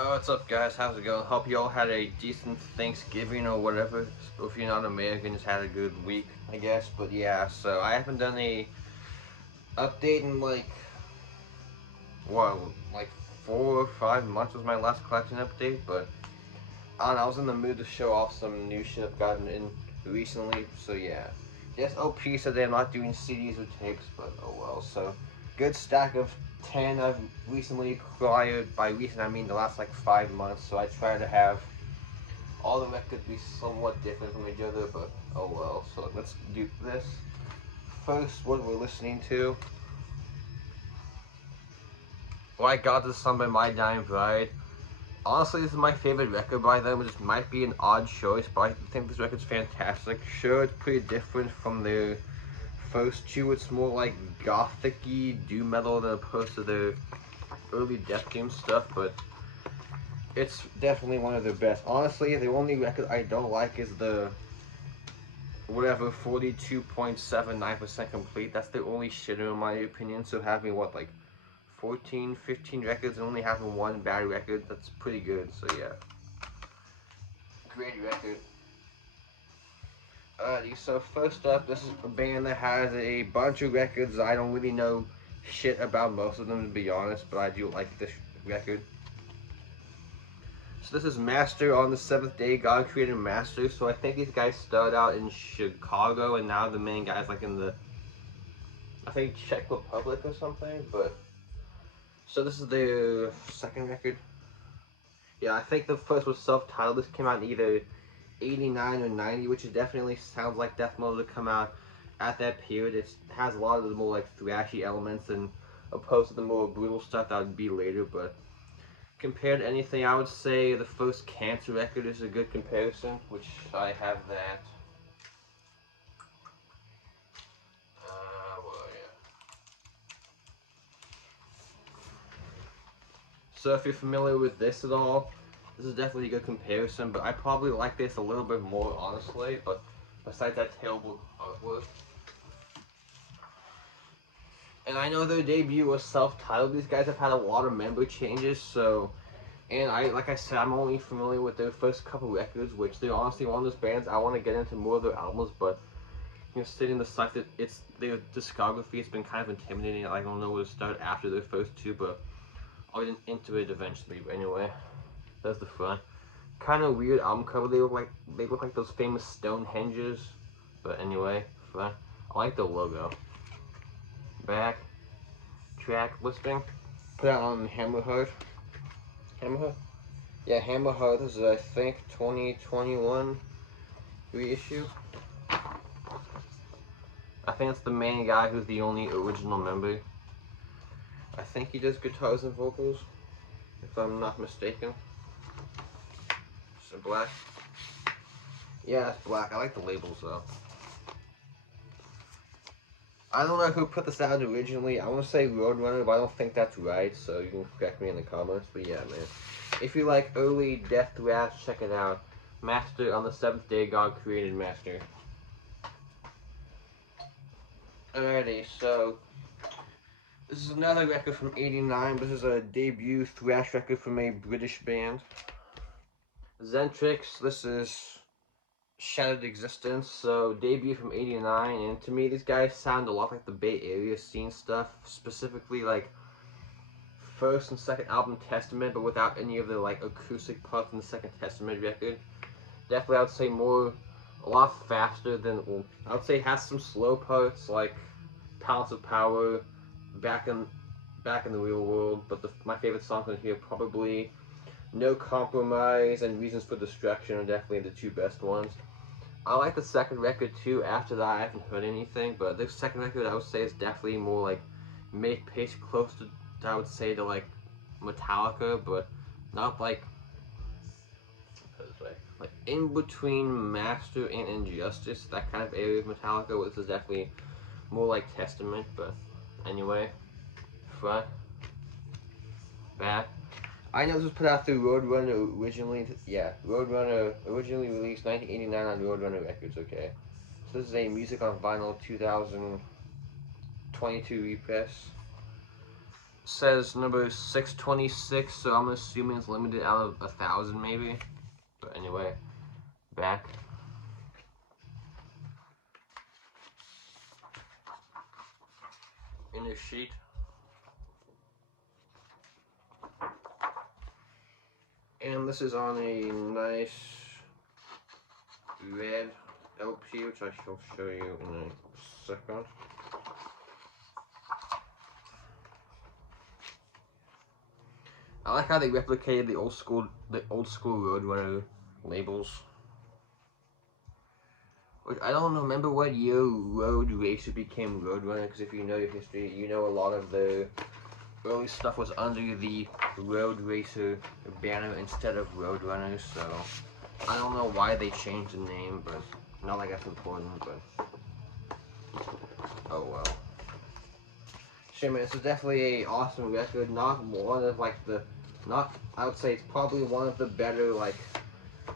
Oh, what's up, guys? How's it going? Hope you all had a decent Thanksgiving or whatever. If you're not American, just had a good week, I guess. But yeah, so I haven't done a update in what, like 4 or 5 months was my last collection update. But I don't know, I was in the mood to show off some new shit I've gotten in recently. So yeah, just OP said they're not doing CDs or tapes, but oh well. So good stack of 10 I've recently acquired. By recent, I mean the last like 5 months. So I try to have all the records be somewhat different from each other, but oh well. So let's do this. First, what we're listening to. Well, I got this song by My Dying Bride. Honestly, this is my favorite record by them, which might be an odd choice, but I think this record's fantastic. Sure, it's pretty different from their first two. It's more like gothic-y doom metal than opposed to their early Death Doom stuff, but it's definitely one of their best. Honestly, the only record I don't like is the whatever 42.79% complete. That's the only shitter in my opinion. So having what, like 14, 15 records and only having one bad record, that's pretty good. So yeah, great record. Alrighty, so first up, this is a band that has a bunch of records. I don't really know shit about most of them, to be honest, but I do like this record. So this is Master on the Seventh Day. God created Master. So I think these guys started out in Chicago, and now the main guy's like in the, I think, Czech Republic or something. But so this is their second record. Yeah, I think the first was self-titled. This came out in either 89 or 90, which it definitely sounds like death metal to come out at that period. It has a lot of the more like thrashy elements and opposed to the more brutal stuff that would be later. But compared to anything, I would say the first Cancer record is a good comparison, which I have that. Well, yeah. So if you're familiar with this at all, this is definitely a good comparison, but I probably like this a little bit more, honestly, but besides that terrible artwork. And I know their debut was self-titled. These guys have had a lot of member changes, so, and like I said, I'm only familiar with their first couple records, which they're honestly one of those bands I want to get into more of their albums, but considering the fact that it's their discography, it's been kind of intimidating. I don't know where to start after their first two, but I'll get into it eventually. But anyway, that's the front. Kind of weird album cover. They look like those famous Stonehenges. But anyway, front. I like the logo. Back. Track listing. Put out on Hammerheart. Hammerheart? Yeah, Hammerheart. This is, I think, 2021 reissue. I think it's the main guy who's the only original member. I think he does guitars and vocals, if I'm not mistaken. So black. Yeah, it's black. I like the labels though. I don't know who put this out originally. I want to say Roadrunner, but I don't think that's right, so you can correct me in the comments. But yeah, man. If you like early death thrash, check it out. Master on the Seventh Day, God created Master. Alrighty, so this is another record from '89. This is a debut thrash record from a British band. Zentrix, this is Shattered Existence, so debut from '89, and to me these guys sound a lot like the Bay Area scene stuff, specifically like first and second album Testament, but without any of the like acoustic parts in the second Testament record. Definitely I would say a lot faster than, well, I would say it has some slow parts like Palace of Power, Back in the Real World, but my favorite songs on here probably No Compromise and Reasons for Destruction are definitely the two best ones. I like the second record too. After that, I haven't heard anything, but the second record I would say is definitely more like mid-pace, close to, I would say, to like Metallica, but not like in between Master and Injustice, that kind of area of Metallica. This is definitely more like Testament, but anyway, front, back. I know this was put out through Roadrunner originally. Yeah, Roadrunner originally released 1989 on Roadrunner Records. Okay, so this is a Music on Vinyl 2022 repress. says number 626, so I'm assuming it's limited out of 1,000 maybe. But anyway, back. Inner sheet. And this is on a nice red LP, which I shall show you in a second. I like how they replicated the old school Roadrunner labels. Which I don't remember what year Road Racer became Roadrunner, because if you know your history, you know a lot of the early stuff was under the Road Racer banner instead of Roadrunner, so I don't know why they changed the name, but not like that's important, but oh well. Sure, man, this is definitely an awesome record. Not one of like I would say it's probably one of the better like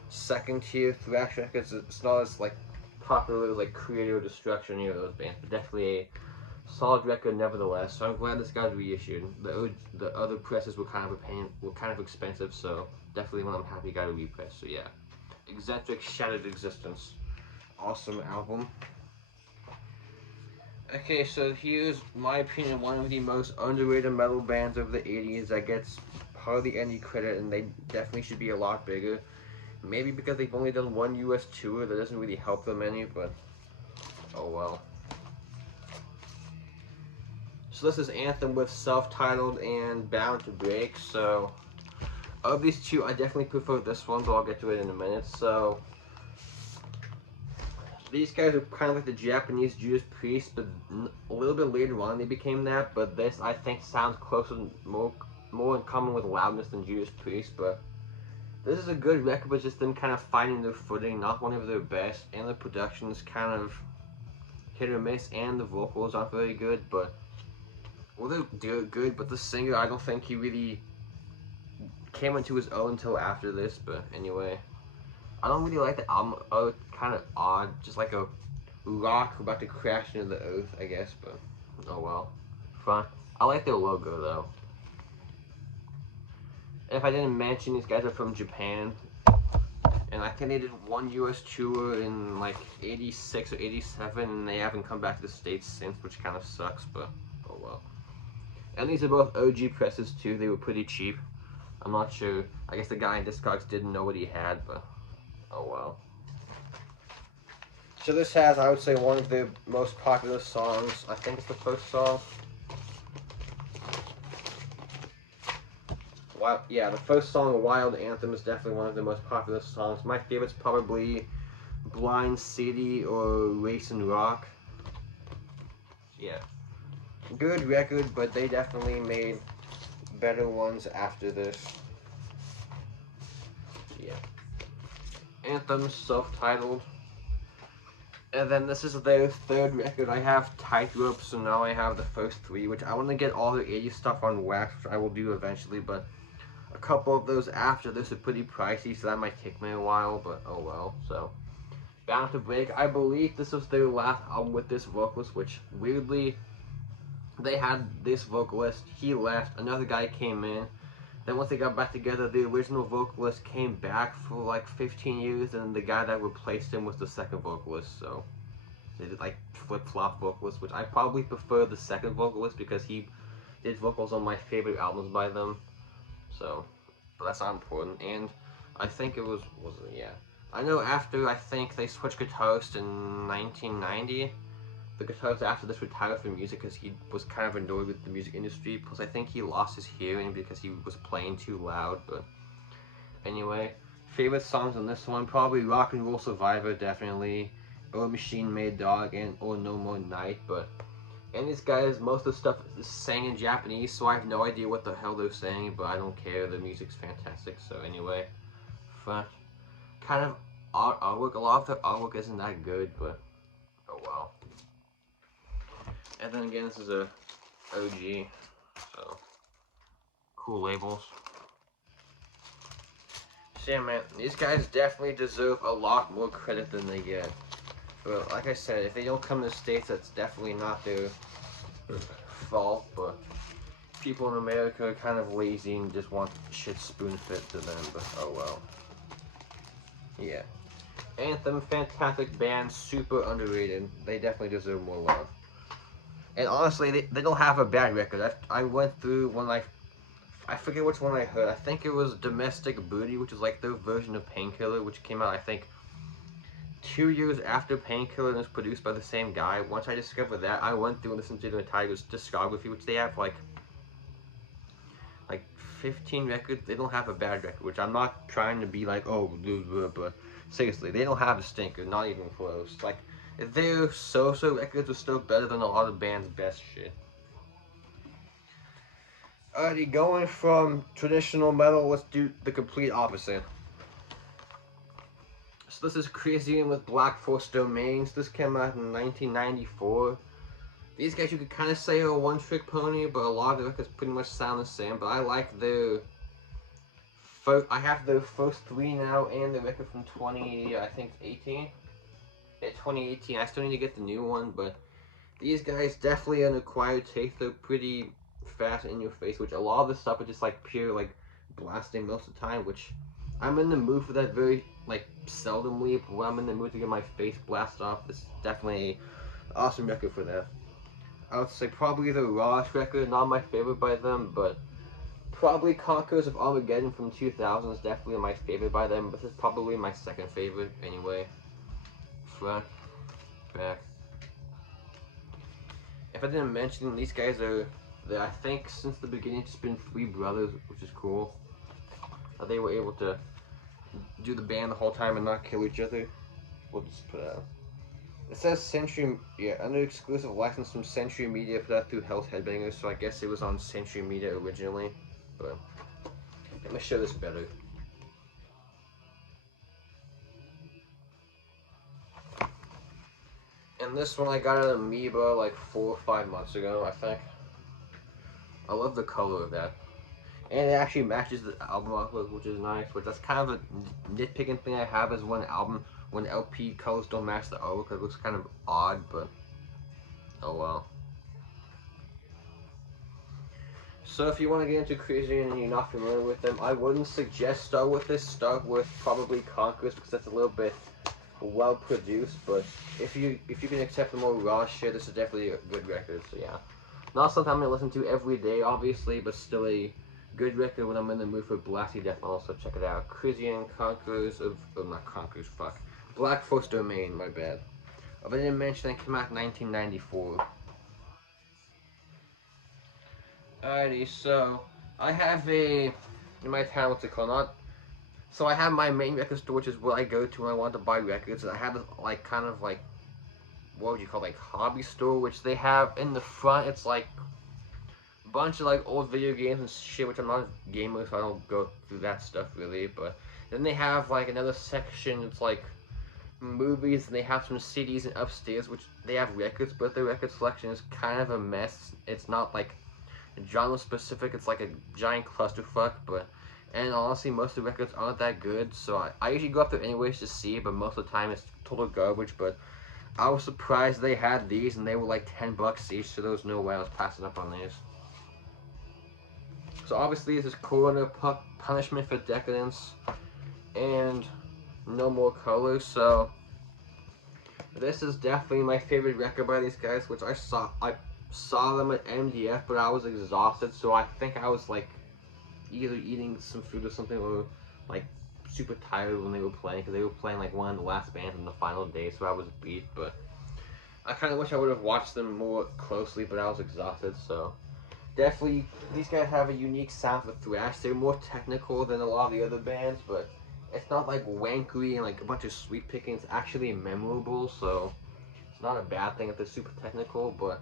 second tier thrash records. It's not as like popular as like Creator or Destruction, you know, those bands, but definitely a solid record nevertheless. So I'm glad this got reissued. The other presses were kind of a pain, were kind of expensive, so definitely one I'm happy got a repress. So yeah, Zentrix Shattered Existence, awesome album. Okay, so here's my opinion, one of the most underrated metal bands of the 80s that gets hardly any credit, and they definitely should be a lot bigger. Maybe because they've only done one US tour, that doesn't really help them any, but oh well. So this is Anthem with self-titled and Bound to Break. So of these two, I definitely prefer this one, but I'll get to it in a minute. So these guys are kind of like the Japanese Judas Priest, but a little bit later on they became that. But this, I think, sounds closer, more in common with Loudness than Judas Priest. But this is a good record, but just them kind of finding their footing, not one of their best, and the production is kind of hit or miss, and the vocals aren't very good. But well, they're good, but the singer, I don't think he really came into his own until after this. But anyway, I don't really like the album. Oh, it's kind of odd, just like a rock about to crash into the earth, I guess. But oh well, fun. I like their logo though. And if I didn't mention, these guys are from Japan, and I think they did one US tour in like '86 or '87, and they haven't come back to the States since, which kind of sucks. But oh well. And these are both OG presses too. They were pretty cheap. I'm not sure. I guess the guy in Discogs didn't know what he had, but oh well. So this has, I would say, one of the most popular songs. I think it's the first song. Yeah, the first song, Wild Anthem, is definitely one of the most popular songs. My favorite's probably Blind City or Race and Rock. Yeah. Good record, but they definitely made better ones after this. Yeah. Anthem, self-titled. And then this is their third record. I have Tightrope, so now I have the first three, which I want to get all their 80s stuff on wax, which I will do eventually, but a couple of those after this are pretty pricey, so that might take me a while, but oh well. So, Bound to Break, I believe this was their last album with this vocalist, which weirdly, they had this vocalist, he left, another guy came in. Then once they got back together, the original vocalist came back for like 15 years, and the guy that replaced him was the second vocalist, so they did like flip-flop vocalists, which I probably prefer the second vocalist because he did vocals on my favorite albums by them, so, but that's not important. And I think it was yeah. I know after, I think they switched guitarists in 1990, the guitarist after this retired from music because he was kind of annoyed with the music industry. Plus, I think he lost his hearing because he was playing too loud. But anyway, favorite songs on this one, probably Rock and Roll Survivor, definitely, or Machine Made Dog, and or No More Night. But and these guys, most of the stuff is sang in Japanese, so I have no idea what the hell they're saying, but I don't care. The music's fantastic. So anyway, fun. Kind of artwork. A lot of the artwork isn't that good, but oh well. And then again, this is a OG, so cool labels. So yeah, man, these guys definitely deserve a lot more credit than they get. But like I said, if they don't come to the States, that's definitely not their fault. But people in America are kind of lazy and just want shit spoon-fed to them, but oh well. Yeah. Anthem, fantastic band, super underrated. They definitely deserve more love. And honestly, they don't have a bad record. I went through when I forget which one I heard. I think it was Domestic Booty, which is like their version of Painkiller, which came out, I think, 2 years after Painkiller and was produced by the same guy. Once I discovered that, I went through and listened to the entire discography, which they have like 15 records. They don't have a bad record, which I'm not trying to be like, oh, but seriously, they don't have a stinker, not even close. Like, their so-so records are still better than a lot of bands' best shit. Alrighty, going from traditional metal, let's do the complete opposite. So this is Crazy with Black Force Domains. This came out in 1994. These guys you could kind of say are a one-trick pony, but a lot of the records pretty much sound the same. But I like their I have their first three now, and the record from 2018. Yeah, 2018. I still need to get the new one, but these guys definitely an acquired taste. They're pretty fast in your face, which a lot of the stuff is just like pure like blasting most of the time, which I'm in the mood for that very like seldomly, but when I'm in the mood to get my face blasted off, this is definitely an awesome record for that. I would say probably the rawest record, not my favorite by them, but probably Conquerors of Armageddon from 2000 is definitely my favorite by them, but this is probably my second favorite anyway. Front, back. If I didn't mention, these guys are, I think since the beginning, just been three brothers, which is cool. They were able to do the band the whole time and not kill each other. We'll just put out. It says Century, yeah, under exclusive license from Century Media, put out through Hell's Headbangers, so I guess it was on Century Media originally, but let me show this better. And this one I got at Amoeba like 4 or 5 months ago, I think. I love the color of that. And it actually matches the album artwork, which is nice, which that's kind of a nitpicking thing I have is when LP colors don't match the artwork, it looks kind of odd, but oh well. So if you want to get into Crazy and you're not familiar with them, I wouldn't suggest start with this. Start with probably Conquerors, because that's a little bit well produced, but if you can accept the more raw shit, this is definitely a good record, so yeah. Not something I'm going to listen to every day, obviously, but still a good record when I'm in the mood for blasty death metal, so check it out. Crazy and Conquerors of, oh, not Conquerors, fuck. Black Force Domain, my bad. If I didn't mention, it came out in 1994. Alrighty, so I have in my town, what's it called? So I have my main record store, which is where I go to when I want to buy records, and I have like kind of like, what would you call it, like hobby store, which they have in the front. It's like a bunch of like old video games and shit, which I'm not a gamer, so I don't go through that stuff really. But then they have like another section. It's like movies, and they have some CDs and upstairs, which they have records, but the record selection is kind of a mess. It's not like genre specific. It's like a giant clusterfuck, but. And honestly, most of the records aren't that good, so I usually go up there anyways to see, but most of the time it's total garbage. But I was surprised they had these, and they were like $10 each, so there was no way I was passing up on these. So obviously this is Coroner, Punishment for Decadence, and No More Colors, so this is definitely my favorite record by these guys, which I saw them at MDF, but I was exhausted, so I think I was like either eating some food or something, or like super tired when they were playing, because they were playing like one of the last bands in the final day, so I was beat. But I kind of wish I would have watched them more closely, but I was exhausted. So definitely these guys have a unique sound for thrash. They're more technical than a lot of the other bands, but it's not like wankery and like a bunch of sweet picking. It's actually memorable, so it's not a bad thing if they're super technical. But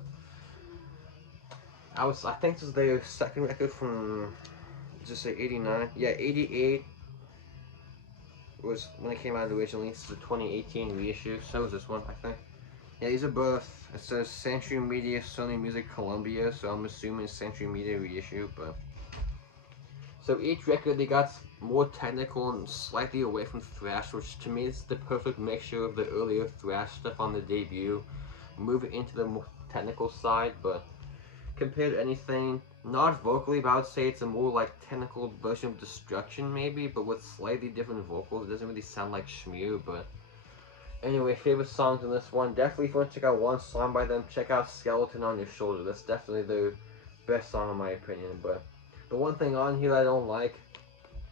I think this is their second record from, just say 89. Yeah, 88 was when it came out originally. This is a 2018 reissue. So is this one, I think. Yeah, these are both. It says Century Media, Sony Music, Columbia. So I'm assuming Century Media reissue. But so each record they got more technical and slightly away from thrash, which to me is the perfect mixture of the earlier thrash stuff on the debut, move it into the more technical side, but compared to anything Not vocally, but I would say it's a more like technical version of Destruction maybe, but with slightly different vocals. It doesn't really sound like Shmew, but anyway, favorite songs in this one. Definitely if you want to check out one song by them, check out Skeleton on Your Shoulder. That's definitely the best song in my opinion, but the one thing on here I don't like,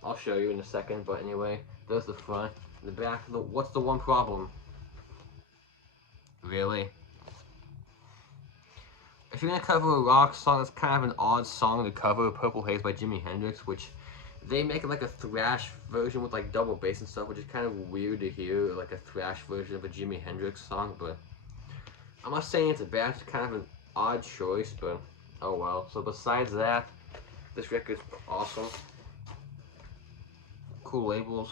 I'll show you in a second, but anyway, there's the front. The back, what's the one problem? Really? If you're gonna cover a rock song, that's kind of an odd song to cover, Purple Haze by Jimi Hendrix, which they make it like a thrash version with like double bass and stuff, which is kind of weird to hear, like a thrash version of a Jimi Hendrix song, but I'm not saying it's a bad, it's kind of an odd choice, but oh well. So besides that, this record's awesome. Cool labels.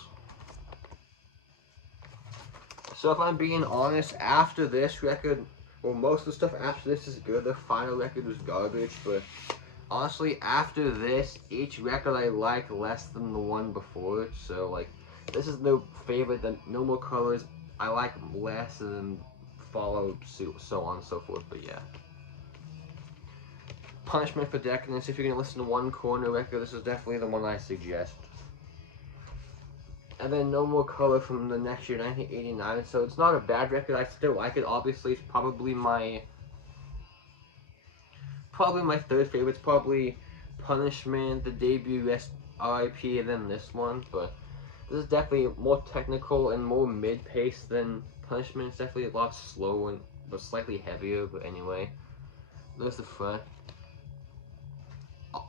So if I'm being honest, after this record, well, most of the stuff after this is good. The final record was garbage, but honestly, after this, each record I like less than the one before it. So like, this is no favorite. The No More Colors I like less, and then follow suit, so on and so forth. But yeah, Punishment for Decadence. If you're gonna listen to one Coroner record, this is definitely the one I suggest. And then No More Color from the next year, 1989. So it's not a bad record. I still like it. Obviously, it's probably my third favorite. It's probably Punishment, the debut, R.I.P., and then this one. But this is definitely more technical and more mid-paced than Punishment. It's definitely a lot slower, and, but slightly heavier. But anyway, there's the front.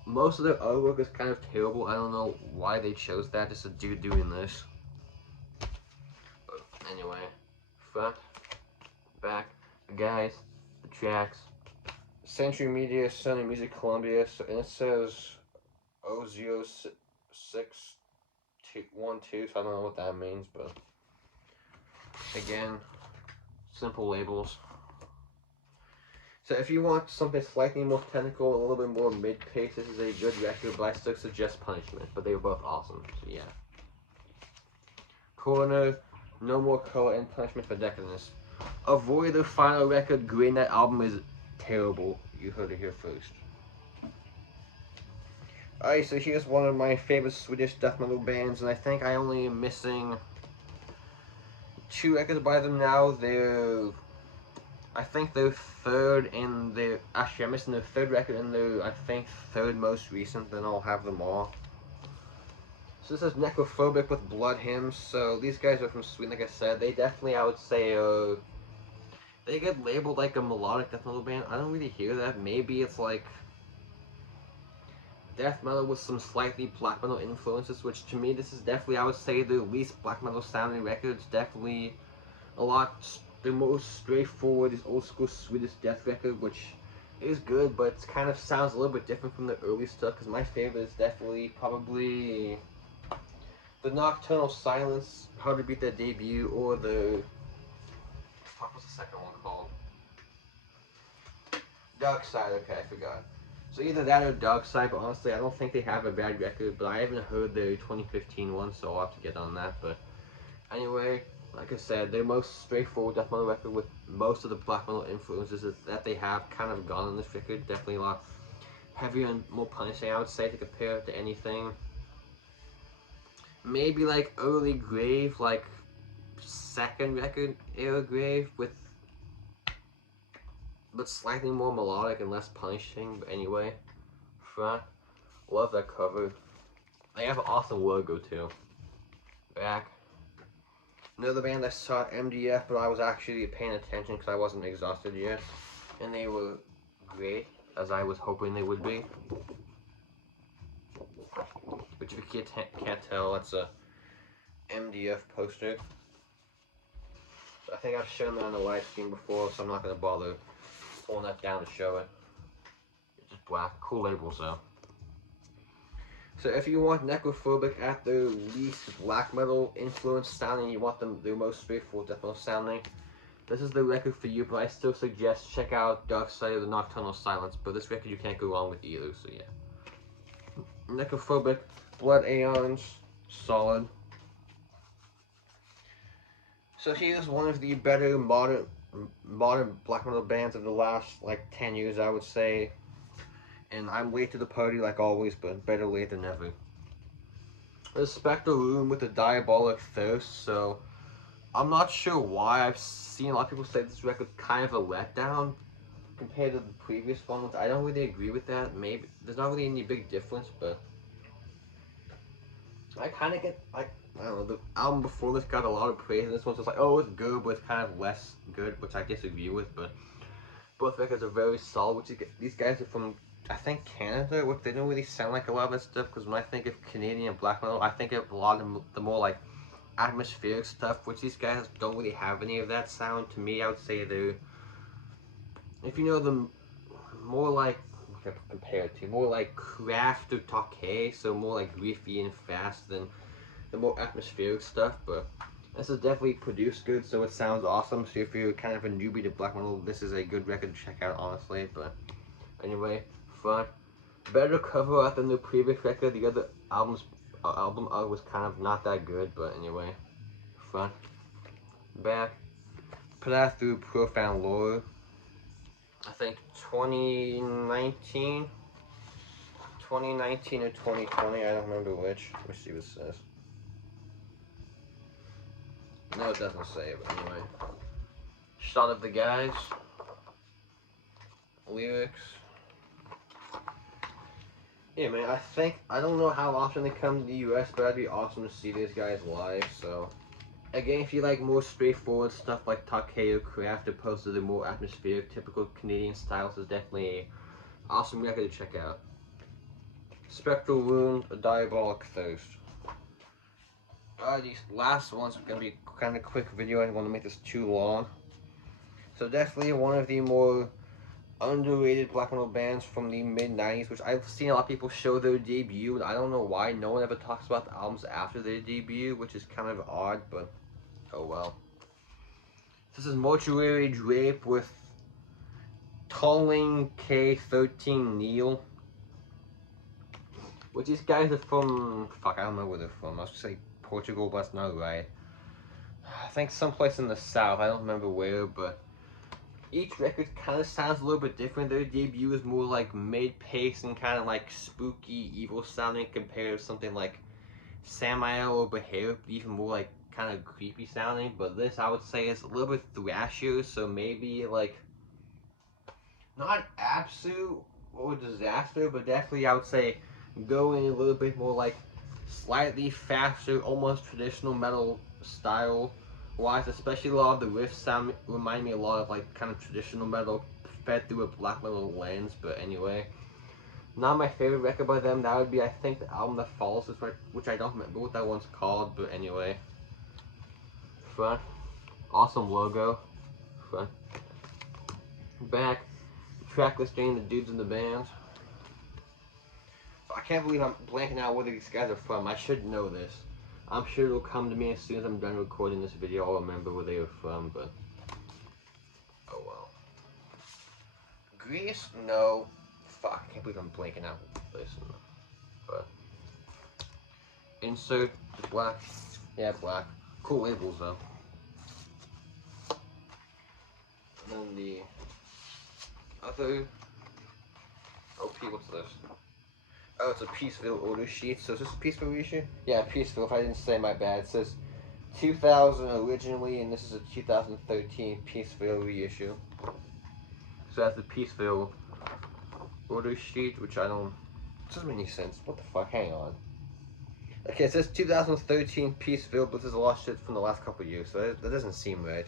Most of their artwork is kind of terrible. I don't know why they chose that. Just a dude doing this. But anyway, front, back, guys, the tracks. Century Media, Sony Music, Columbia, so, and it says 00612, so I don't know what that means, but again, simple labels. So if you want something slightly more technical, a little bit more mid-pace, this is a good record, but I still suggest Punishment, but they were both awesome, so yeah. Coroner, No More Color, and Punishment for Decadence. Avoid the final record, Green. That album is terrible. You heard it here first. Alright, so here's one of my favorite Swedish death metal bands, and I think I only am missing 2 records by them now. I think they're third in their, actually I'm missing their third record and their, I think, third most recent, then I'll have them all. So this is Necrophobic with Blood Hymns. So these guys are from Sweden, like I said. They definitely, I would say, they get labeled like a melodic death metal band. I don't really hear that. Maybe it's like death metal with some slightly black metal influences, which to me, this is definitely, I would say, the least black metal sounding record. It's definitely a lot, the most straightforward is old school Swedish death record, which is good, but it kind of sounds a little bit different from the early stuff, because my favorite is definitely probably the Nocturnal Silence, How to Beat That Debut, or the, what was the second one called? Dark Side, okay, I forgot. So either that or Dark Side, but honestly, I don't think they have a bad record, but I haven't heard their 2015 one, so I'll have to get on that. But anyway, like I said, their most straightforward death metal record with most of the black metal influences that they have kind of gone on this record. Definitely a lot heavier and more punishing, I would say, to compare it to anything. Maybe like early Grave, like second record era Grave, but slightly more melodic and less punishing. But anyway, front, love that cover. They have an awesome logo too. Back, another band I saw at MDF, but I was actually paying attention because I wasn't exhausted yet, and they were great, as I was hoping they would be. But if you can't tell, that's a MDF poster. So I think I've shown that on the live stream before, so I'm not going to bother pulling that down to show it. It's just black. Cool labels though. So if you want Necrophobic at their least black metal influence sounding, you want them their most straightforward death metal sounding, this is the record for you, but I still suggest check out Dark Side of the Nocturnal Silence, but this record you can't go wrong with either, so yeah. Necrophobic, Blood Aeons, solid. So here's one of the better modern black metal bands of the last like 10 years, I would say. And I'm late to the party like always, but better late than never. The Spectral Room with the Diabolic Thirst, so I'm not sure why. I've seen a lot of people say this record's kind of a letdown compared to the previous ones. I don't really agree with that. Maybe there's not really any big difference, but I kind of get, I don't know, the album before this got a lot of praise, and this one's just like, oh, it's good, but it's kind of less good, which I disagree with, but both records are very solid, which these guys are from, I think, Canada, which they don't really sound like a lot of that stuff, because when I think of Canadian black metal, I think of a lot of the more, like, atmospheric stuff, which these guys don't really have any of that sound. To me, I would say they're, if you know them, more like, compared to, more like Craft or Take, so more like riffy and fast than the more atmospheric stuff, but this is definitely produced good, so it sounds awesome. So if you're kind of a newbie to black metal, this is a good record to check out, honestly. But anyway, front, better cover art than the previous record. The other album art was kind of not that good, but anyway, front, back, put out through Profound Lore. I think 2019 or 2020, I don't remember which. Let me see what it says. No, it doesn't say, but anyway. Shot of the guys. Lyrics. Yeah, man, I don't know how often they come to the US, but it'd be awesome to see these guys live, so. Again, if you like more straightforward stuff like Takeo Craft opposed to the more atmospheric, typical Canadian styles, is definitely an awesome record to check out. Spectral Wound, A Diabolic Thirst. These last ones are going to be kind of quick video. I don't want to make this too long. So definitely one of the more underrated black metal bands from the mid-90s, which I've seen a lot of people show their debut, and I don't know why no one ever talks about the albums after their debut, which is kind of odd, but oh well. This is Mortuary Drape with Tolling K13 Neil, which these guys are from, fuck, I don't know where they're from. I was gonna say Portugal, but that's not right. I think someplace in the south, I don't remember where, but each record kind of sounds a little bit different. Their debut is more like mid-paced and kind of like spooky, evil sounding compared to something like Samael or Behavior, even more like kind of creepy sounding. But this, I would say, is a little bit thrashier, so maybe like not absolute or disaster, but definitely I would say going a little bit more like slightly faster, almost traditional metal style wise, especially a lot of the riffs sound remind me a lot of like kind of traditional metal fed through a black metal lens. But anyway, not my favorite record by them. That would be, I think, the album that follows this, which I don't remember what that one's called, but anyway. Front, awesome logo. Front, back, track listing the dudes in the band. I can't believe I'm blanking out where these guys are from. I should know this. I'm sure it'll come to me as soon as I'm done recording this video. I'll remember where they were from, but oh well. Greece? No. Fuck, I can't believe I'm blanking out. Listen, but insert black. Yeah, black. Cool labels though. And then the other. Oh, what's this? Oh, it's a Peaceville order sheet. So is this a Peaceville reissue? Yeah, Peaceville. If I didn't say, my bad. It says 2000 originally, and this is a 2013 Peaceville reissue. So that's the Peaceville order sheet, which I don't. It doesn't make any sense. What the fuck? Hang on. Okay, it says 2013 Peaceville, but there's a lot of shit from the last couple of years, so that doesn't seem right.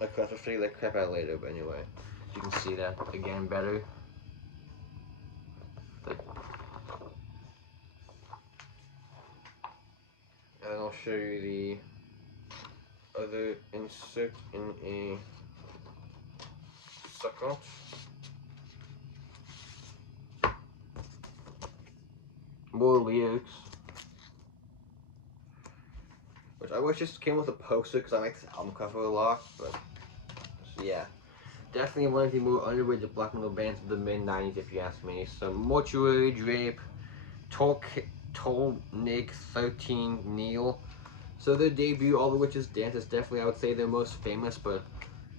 Like, I'll figure that crap out later, but anyway. You can see that again better. And I'll show you the other insert in a second. More lyrics. Which I wish this came with a poster because I like this album cover a lot, but so yeah. Definitely one of the more underrated black metal bands of the mid-90s, if you ask me. So Mortuary Drape, Tolnig 13 Neil. So their debut, All the Witches Dance, is definitely, I would say, their most famous, but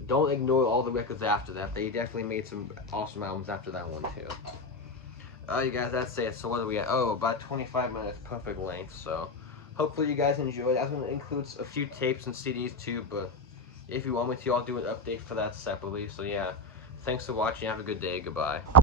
don't ignore all the records after that. They definitely made some awesome albums after that one too. You guys, that's it. So what are we at? Oh, about 25 minutes, perfect length. So hopefully you guys enjoyed. I'm gonna include a few tapes and CDs too, but if you want me to, I'll do an update for that separately. So yeah, thanks for watching. Have a good day. Goodbye.